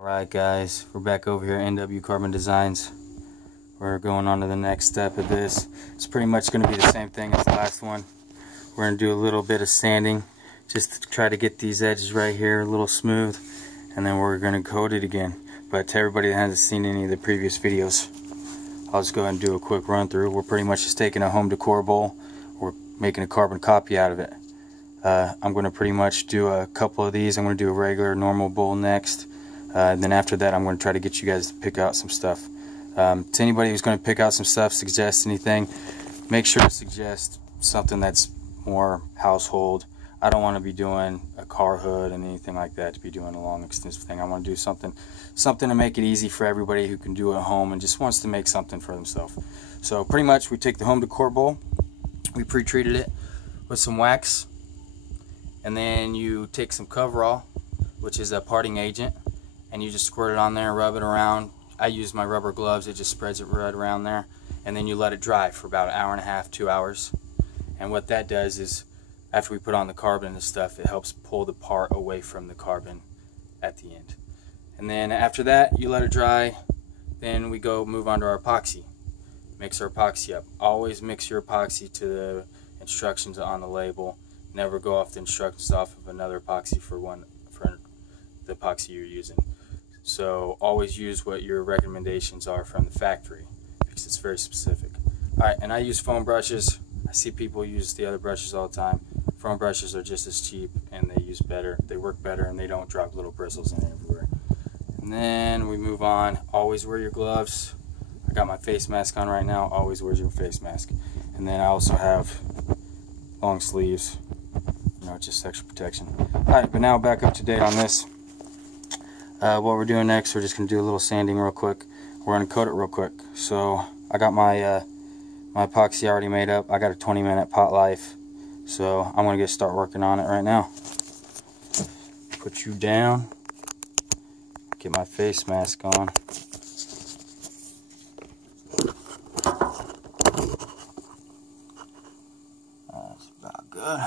Alright guys, we're back over here at NW Carbon Designs. We're going on to the next step of this. It's pretty much going to be the same thing as the last one. We're going to do a little bit of sanding just to try to get these edges right here a little smooth, and then we're going to coat it again. But to everybody that hasn't seen any of the previous videos, I'll just go ahead and do a quick run through. We're pretty much just taking a home decor bowl. We're making a carbon copy out of it. I'm going to pretty much do a couple of these. I'm going to do a regular normal bowl next. And then after that, I'm going to try to get you guys to pick out some stuff. To anybody who's going to pick out some stuff, suggest anything, make sure to suggest something that's more household. I don't want to be doing a car hood and anything like that, to be doing a long extensive thing. I want to do something to make it easy for everybody who can do it at home and just wants to make something for themselves. So pretty much we take the home decor bowl, we pre-treated it with some wax, and then you take some coverall, which is a parting agent, and you just squirt it on there and rub it around. I use my rubber gloves, it just spreads it right around there, and then you let it dry for about an hour and a half, 2 hours. And what that does is, after we put on the carbon and stuff, it helps pull the part away from the carbon at the end. And then after that, you let it dry, then we go move on to our epoxy. Mix our epoxy up. Always mix your epoxy to the instructions on the label. Never go off the instructions off of another epoxy for the epoxy you're using. So always use what your recommendations are from the factory, because it's very specific. Alright, and I use foam brushes. I see people use the other brushes all the time. Foam brushes are just as cheap, and they work better, and they don't drop little bristles in everywhere. And then we move on. Always wear your gloves. I got my face mask on right now. Always wear your face mask. And then I also have long sleeves, just extra protection. Alright, but now back up to date on this. What we're doing next, we're just going to do a little sanding real quick. We're going to coat it real quick. So I got my my epoxy already made up. I got a 20-minute pot life. So I'm going to start working on it right now. Put you down. Get my face mask on. That's about good.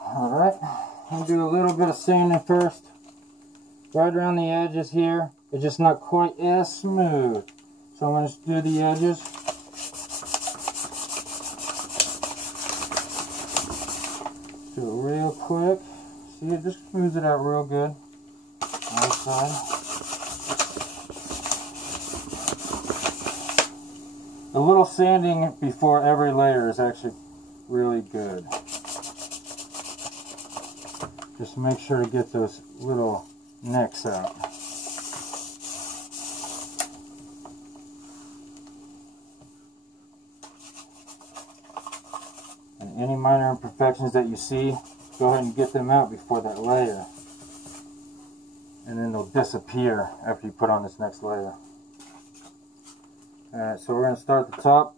Alright. I'll do a little bit of sanding first, right around the edges here. It's just not quite as smooth, so I'm going to do the edges. Do it real quick. See, it just smooths it out real good on this side. A little sanding before every layer is actually really good. Just make sure to get those little necks out. And any minor imperfections that you see, go ahead and get them out before that layer. And then they'll disappear after you put on this next layer. Alright, so we're going to start at the top.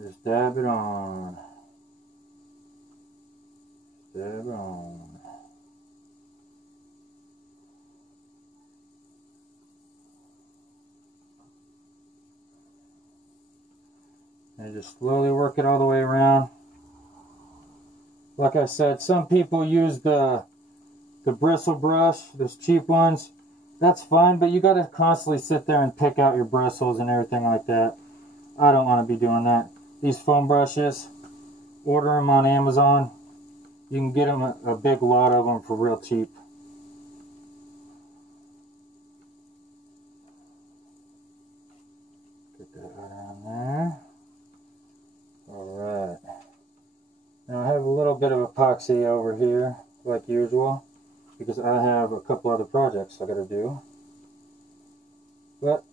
Just dab it on. Dab on. And just slowly work it all the way around. Like I said, some people use the bristle brush, those cheap ones. That's fine, but you got to constantly sit there and pick out your bristles and everything like that. I don't want to be doing that. These foam brushes, order them on Amazon. You can get them a big lot of them for real cheap. Get that right on there. Alright. Now I have a little bit of epoxy over here, like usual, because I have a couple other projects I got to do. But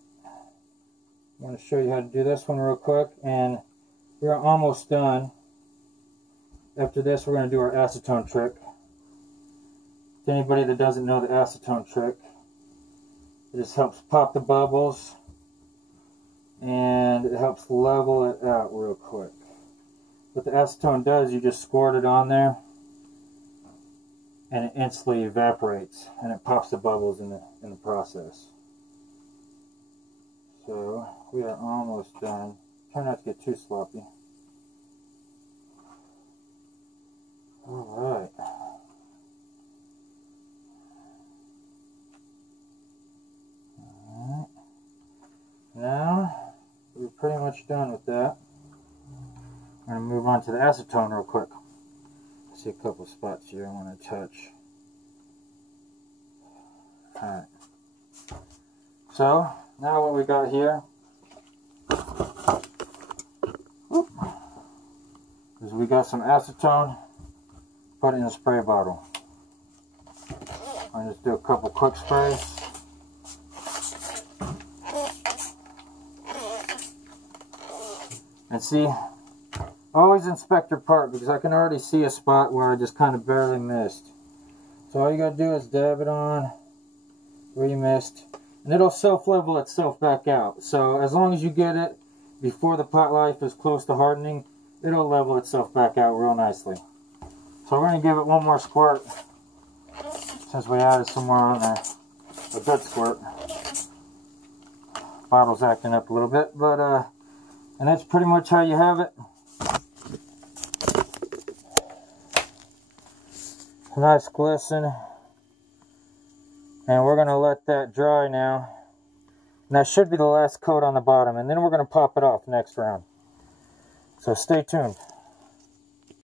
I'm going to show you how to do this one real quick, and we're almost done. After this, we're going to do our acetone trick. To anybody that doesn't know the acetone trick, it just helps pop the bubbles and it helps level it out real quick. What the acetone does, you just squirt it on there and it instantly evaporates and it pops the bubbles in the process. So we are almost done. Try not to get too sloppy. Alright. much done with that. I'm going to move on to the acetone real quick. I see a couple spots here I want to touch. Alright. So, now what we got here is we got some acetone put in a spray bottle. I'll just do a couple quick sprays. And see, always inspect your part because I can already see a spot where I just kind of barely missed. So all you gotta do is dab it on where you missed, and it'll self-level itself back out. So as long as you get it before the pot life is close to hardening, it'll level itself back out real nicely. So we're gonna give it one more squirt since we added some more on there. A good squirt. Bottle's acting up a little bit, but and that's pretty much how you have it. Nice glisten. And we're going to let that dry now. And that should be the last coat on the bottom. And then we're going to pop it off next round. So stay tuned.